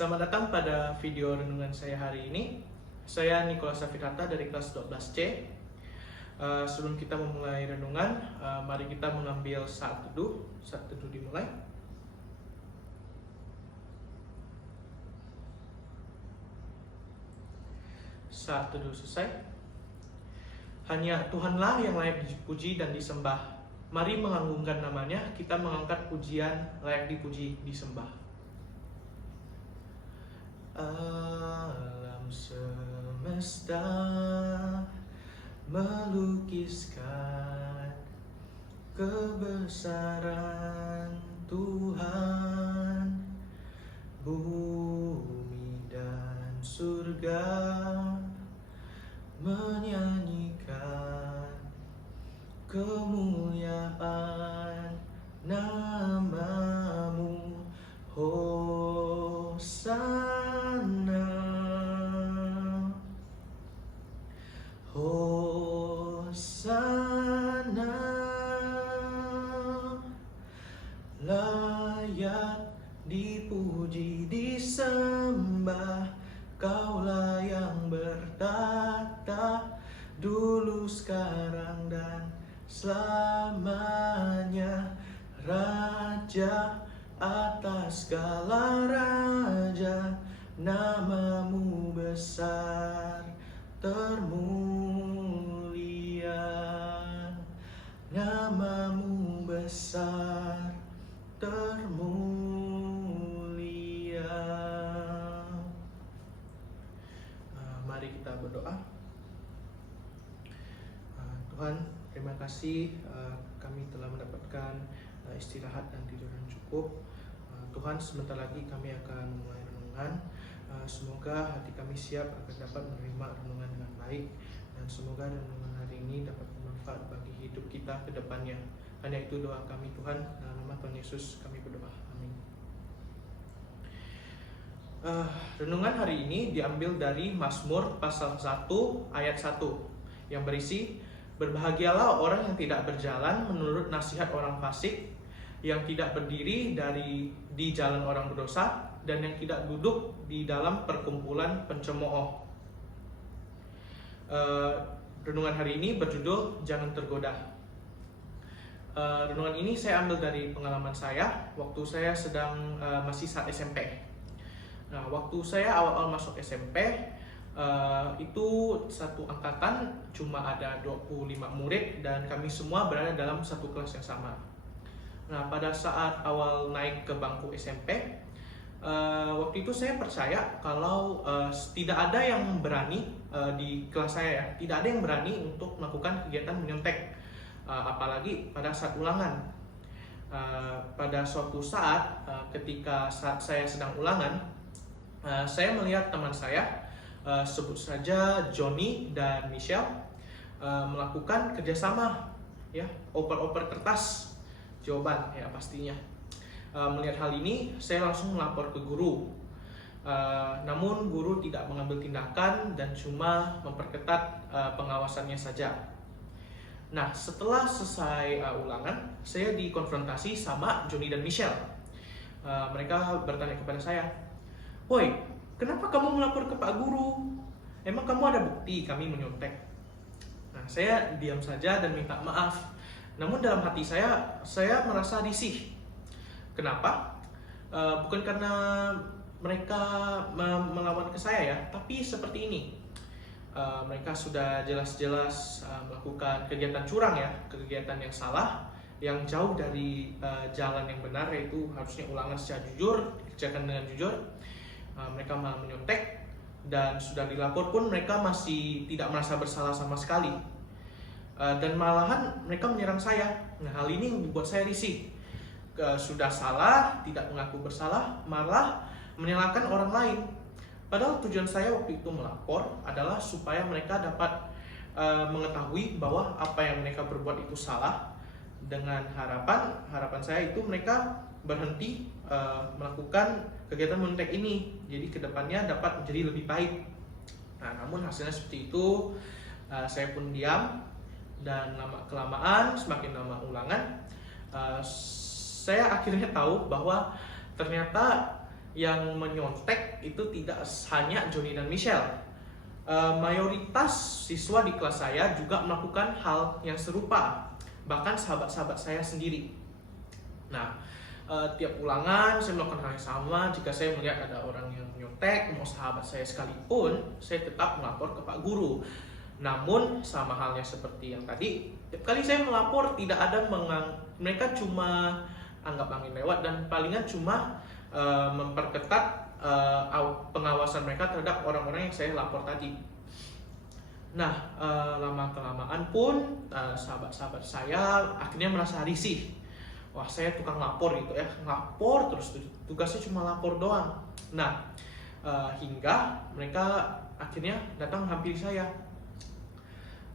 Selamat datang pada video renungan saya hari ini. Saya Nicholas Safikrata dari kelas 12C. Sebelum kita memulai renungan, mari kita mengambil saat teduh. Saat teduh dimulai. Saat teduh selesai. Hanya Tuhanlah yang layak dipuji dan disembah. Mari mengagungkan namanya, kita mengangkat pujian layak dipuji, disembah. Alam semesta melukiskan kebesaran Tuhan, bumi dan surga menyanyikan kemuliaan namamu. Hosana, Hosana, layak dipuji disembah, Kaulah yang bertata dulu, sekarang dan selamanya, Raja atas segala raja, namamu besar termulia, namamu besar termulia. Mari kita berdoa. Tuhan, terima kasih kami telah mendapatkan istirahat dan tidur yang cukup. Tuhan, sebentar lagi kami akan memulai renungan. Semoga hati kami siap agar dapat menerima renungan dengan baik, dan semoga renungan hari ini dapat bermanfaat bagi hidup kita ke depannya. Hanya itu doa kami Tuhan, dalam nama Tuhan Yesus kami berdoa. Amin. Renungan hari ini diambil dari Mazmur pasal 1 ayat 1 yang berisi, berbahagialah orang yang tidak berjalan menurut nasihat orang fasik, yang tidak berdiri di jalan orang berdosa, dan yang tidak duduk di dalam perkumpulan pencemooh. Renungan hari ini berjudul Jangan Tergoda. Renungan ini saya ambil dari pengalaman saya waktu saya sedang masih saat SMP. Nah, waktu saya awal-awal masuk SMP, itu satu angkatan cuma ada 25 murid dan kami semua berada dalam satu kelas yang sama. Nah, pada saat awal naik ke bangku SMP, waktu itu saya percaya kalau tidak ada yang berani di kelas saya, tidak ada yang berani untuk melakukan kegiatan menyontek, apalagi pada saat ulangan. Pada suatu saat, ketika saat saya sedang ulangan, saya melihat teman saya, sebut saja Johnny dan Michelle, melakukan kerjasama, ya, oper-oper kertas jawaban, ya pastinya. Melihat hal ini, saya langsung melapor ke guru. Namun guru tidak mengambil tindakan dan cuma memperketat pengawasannya saja. Nah, setelah selesai ulangan, saya dikonfrontasi sama Johnny dan Michelle. Mereka bertanya kepada saya, "Woi, kenapa kamu melapor ke Pak Guru? Emang kamu ada bukti kami menyontek?" Nah, saya diam saja dan minta maaf. Namun dalam hati saya merasa risih. Kenapa? Bukan karena mereka melawan ke saya, ya, tapi seperti ini. Mereka sudah jelas-jelas melakukan kegiatan curang, ya, kegiatan yang salah, yang jauh dari jalan yang benar, yaitu harusnya ulangan secara jujur, dikerjakan dengan jujur. Mereka malah menyontek, dan sudah dilapor pun mereka masih tidak merasa bersalah sama sekali. Dan malahan mereka menyerang saya. Nah, hal ini membuat saya risih. Sudah salah, tidak mengaku bersalah, malah menyalahkan orang lain. Padahal tujuan saya waktu itu melapor adalah supaya mereka dapat mengetahui bahwa apa yang mereka berbuat itu salah, dengan harapan saya itu mereka berhenti melakukan kegiatan menyontek ini. Jadi kedepannya dapat menjadi lebih baik. Nah, namun hasilnya seperti itu. Saya pun diam, dan lama-kelamaan semakin lama ulangan, saya akhirnya tahu bahwa ternyata yang menyontek itu tidak hanya Johnny dan Michelle. Mayoritas siswa di kelas saya juga melakukan hal yang serupa, bahkan sahabat-sahabat saya sendiri. Nah, tiap ulangan saya melakukan hal yang sama. Jika saya melihat ada orang yang menyontek, mau sahabat saya sekalipun, saya tetap melapor ke Pak Guru. Namun sama halnya seperti yang tadi, tiap kali saya melapor tidak ada mereka cuma anggap angin lewat dan palingan cuma memperketat pengawasan mereka terhadap orang-orang yang saya lapor tadi. Nah, lama-kelamaan pun sahabat-sahabat saya akhirnya merasa risih. Wah, saya tukang lapor gitu ya, lapor terus, tugasnya cuma lapor doang. Nah, hingga mereka akhirnya datang menghampiri saya.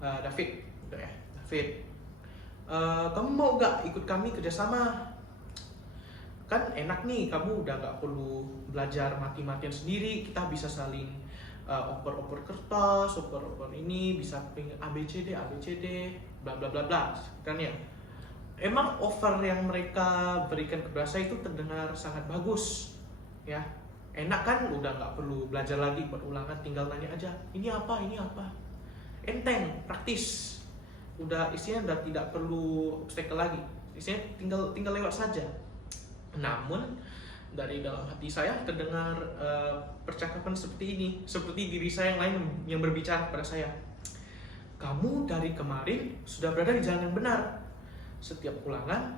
David, gitu ya, David, kamu mau gak ikut kami kerjasama? Kan enak nih, kamu udah gak perlu belajar mati-matian sendiri, kita bisa saling oper-oper kertas, oper-oper ini, bisa ABCD, bla bla bla bla, kan ya. Emang offer yang mereka berikan kepada saya itu terdengar sangat bagus, ya. Enak kan, udah gak perlu belajar lagi buat ulangan, tinggal nanya aja, ini apa, enteng, praktis. Udah isinya udah tidak perlu obstacle lagi, isinya tinggal lewat saja. Namun dari dalam hati saya terdengar percakapan seperti ini, seperti diri saya yang lain yang berbicara pada saya. Kamu dari kemarin sudah berada di jalan yang benar. Setiap ulangan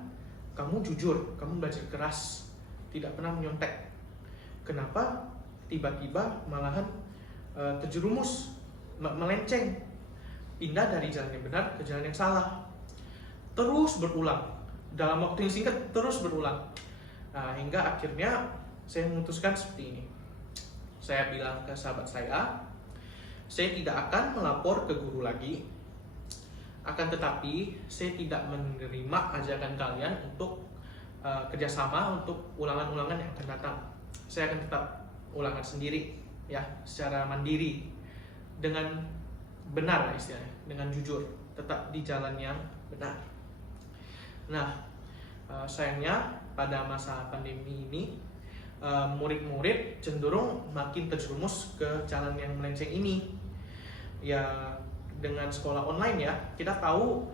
kamu jujur, kamu belajar keras, tidak pernah menyontek. Kenapa tiba-tiba malahan terjerumus, melenceng, pindah dari jalan yang benar ke jalan yang salah? Terus berulang dalam waktu yang singkat, terus berulang. Nah, hingga akhirnya saya memutuskan seperti ini. Saya bilang ke sahabat saya tidak akan melapor ke guru lagi. Akan tetapi, saya tidak menerima ajakan kalian untuk kerjasama untuk ulangan-ulangan yang akan datang. Saya akan tetap ulangan sendiri, ya, secara mandiri, dengan benar istilahnya, dengan jujur, tetap di jalan yang benar. Nah, sayangnya pada masa pandemi ini murid-murid cenderung makin terjerumus ke jalan yang melenceng ini. Ya, dengan sekolah online ya, kita tahu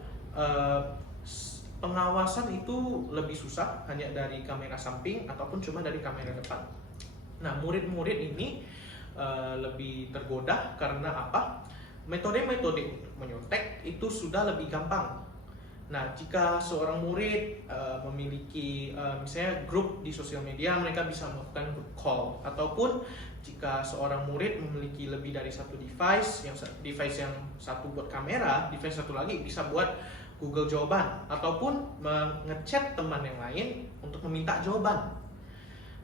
pengawasan itu lebih susah hanya dari kamera samping ataupun cuma dari kamera depan. Nah, murid-murid ini lebih tergoda karena apa? Metode-metode untuk menyontek itu sudah lebih gampang. Nah, jika seorang murid memiliki misalnya grup di sosial media, mereka bisa melakukan group call. Ataupun jika seorang murid memiliki lebih dari satu device yang satu buat kamera, device satu lagi bisa buat Google jawaban, ataupun mengechat teman yang lain untuk meminta jawaban.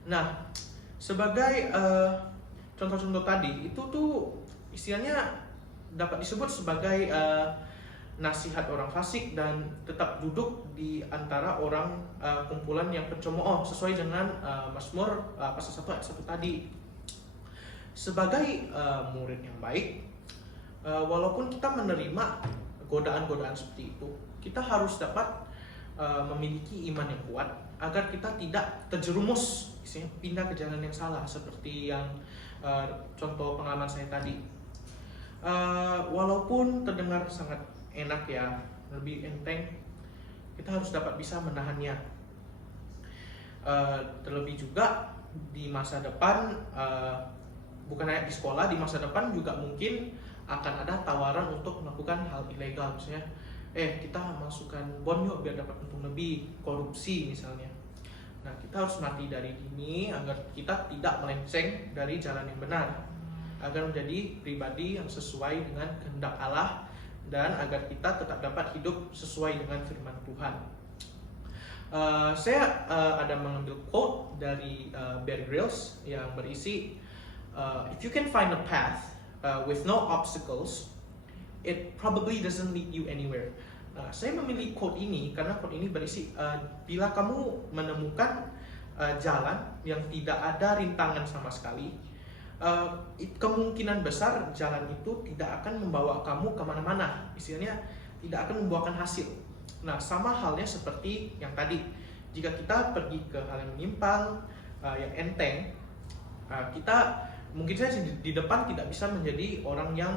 Nah, sebagai contoh-contoh tadi, itu tuh istilahnya dapat disebut sebagai nasihat orang fasik dan tetap duduk di antara orang kumpulan yang pencemooh sesuai dengan Mazmur pasal 1 ayat 1 tadi. Sebagai murid yang baik, walaupun kita menerima godaan-godaan seperti itu, kita harus dapat memiliki iman yang kuat agar kita tidak terjerumus pindah ke jalan yang salah seperti yang contoh pengalaman saya tadi. Walaupun terdengar sangat enak ya, lebih enteng, kita harus dapat bisa menahannya. Terlebih juga di masa depan, bukan hanya di sekolah, di masa depan juga mungkin akan ada tawaran untuk melakukan hal ilegal, misalnya kita masukkan bon yuk biar dapat untung lebih, korupsi misalnya. Nah, kita harus mati dari dini agar kita tidak melenceng dari jalan yang benar, agar menjadi pribadi yang sesuai dengan kehendak Allah, dan agar kita tetap dapat hidup sesuai dengan firman Tuhan. Saya ada mengambil quote dari Bear Grylls yang berisi, if you can find a path with no obstacles, it probably doesn't lead you anywhere. Saya memilih quote ini karena quote ini berisi, bila kamu menemukan jalan yang tidak ada rintangan sama sekali, kemungkinan besar jalan itu tidak akan membawa kamu kemana-mana, istilahnya tidak akan membuahkan hasil. Nah, sama halnya seperti yang tadi, jika kita pergi ke hal yang menyimpang, yang enteng, Kita mungkin saja di depan tidak bisa menjadi orang yang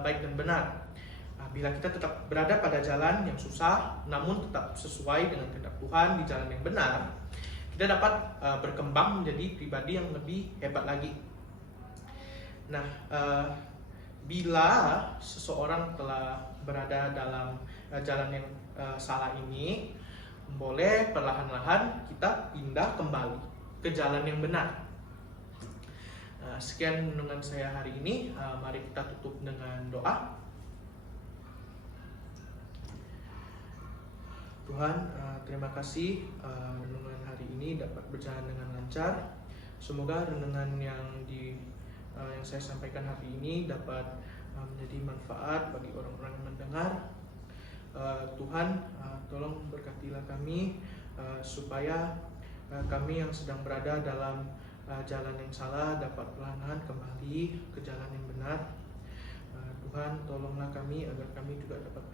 baik dan benar. Bila kita tetap berada pada jalan yang susah, namun tetap sesuai dengan kehendak Tuhan di jalan yang benar, kita dapat berkembang menjadi pribadi yang lebih hebat lagi. Nah, bila seseorang telah berada dalam jalan yang salah ini, boleh perlahan-lahan kita pindah kembali ke jalan yang benar. Sekian renungan saya hari ini. Mari kita tutup dengan doa. Tuhan, terima kasih renungan hari ini dapat berjalan dengan lancar. Semoga renungan yang saya sampaikan hari ini dapat menjadi manfaat bagi orang-orang yang mendengar. Tuhan, tolong berkatilah kami supaya kami yang sedang berada dalam jalan yang salah dapat perlahan-lahan kembali ke jalan yang benar. Tuhan, tolonglah kami agar kami juga dapat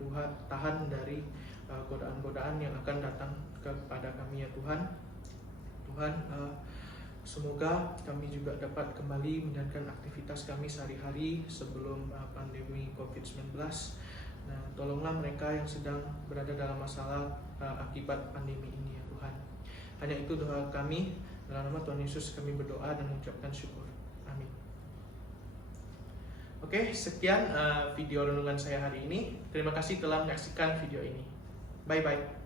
tahan dari godaan-godaan yang akan datang kepada kami, ya Tuhan. Tuhan, semoga kami juga dapat kembali menjalankan aktivitas kami sehari-hari sebelum pandemi COVID-19. Nah, tolonglah mereka yang sedang berada dalam masalah akibat pandemi ini, ya Tuhan. Hanya itu doa kami. Dalam nama Tuhan Yesus kami berdoa dan mengucapkan syukur. Amin. Oke, sekian video renungan saya hari ini. Terima kasih telah menyaksikan video ini. Bye-bye.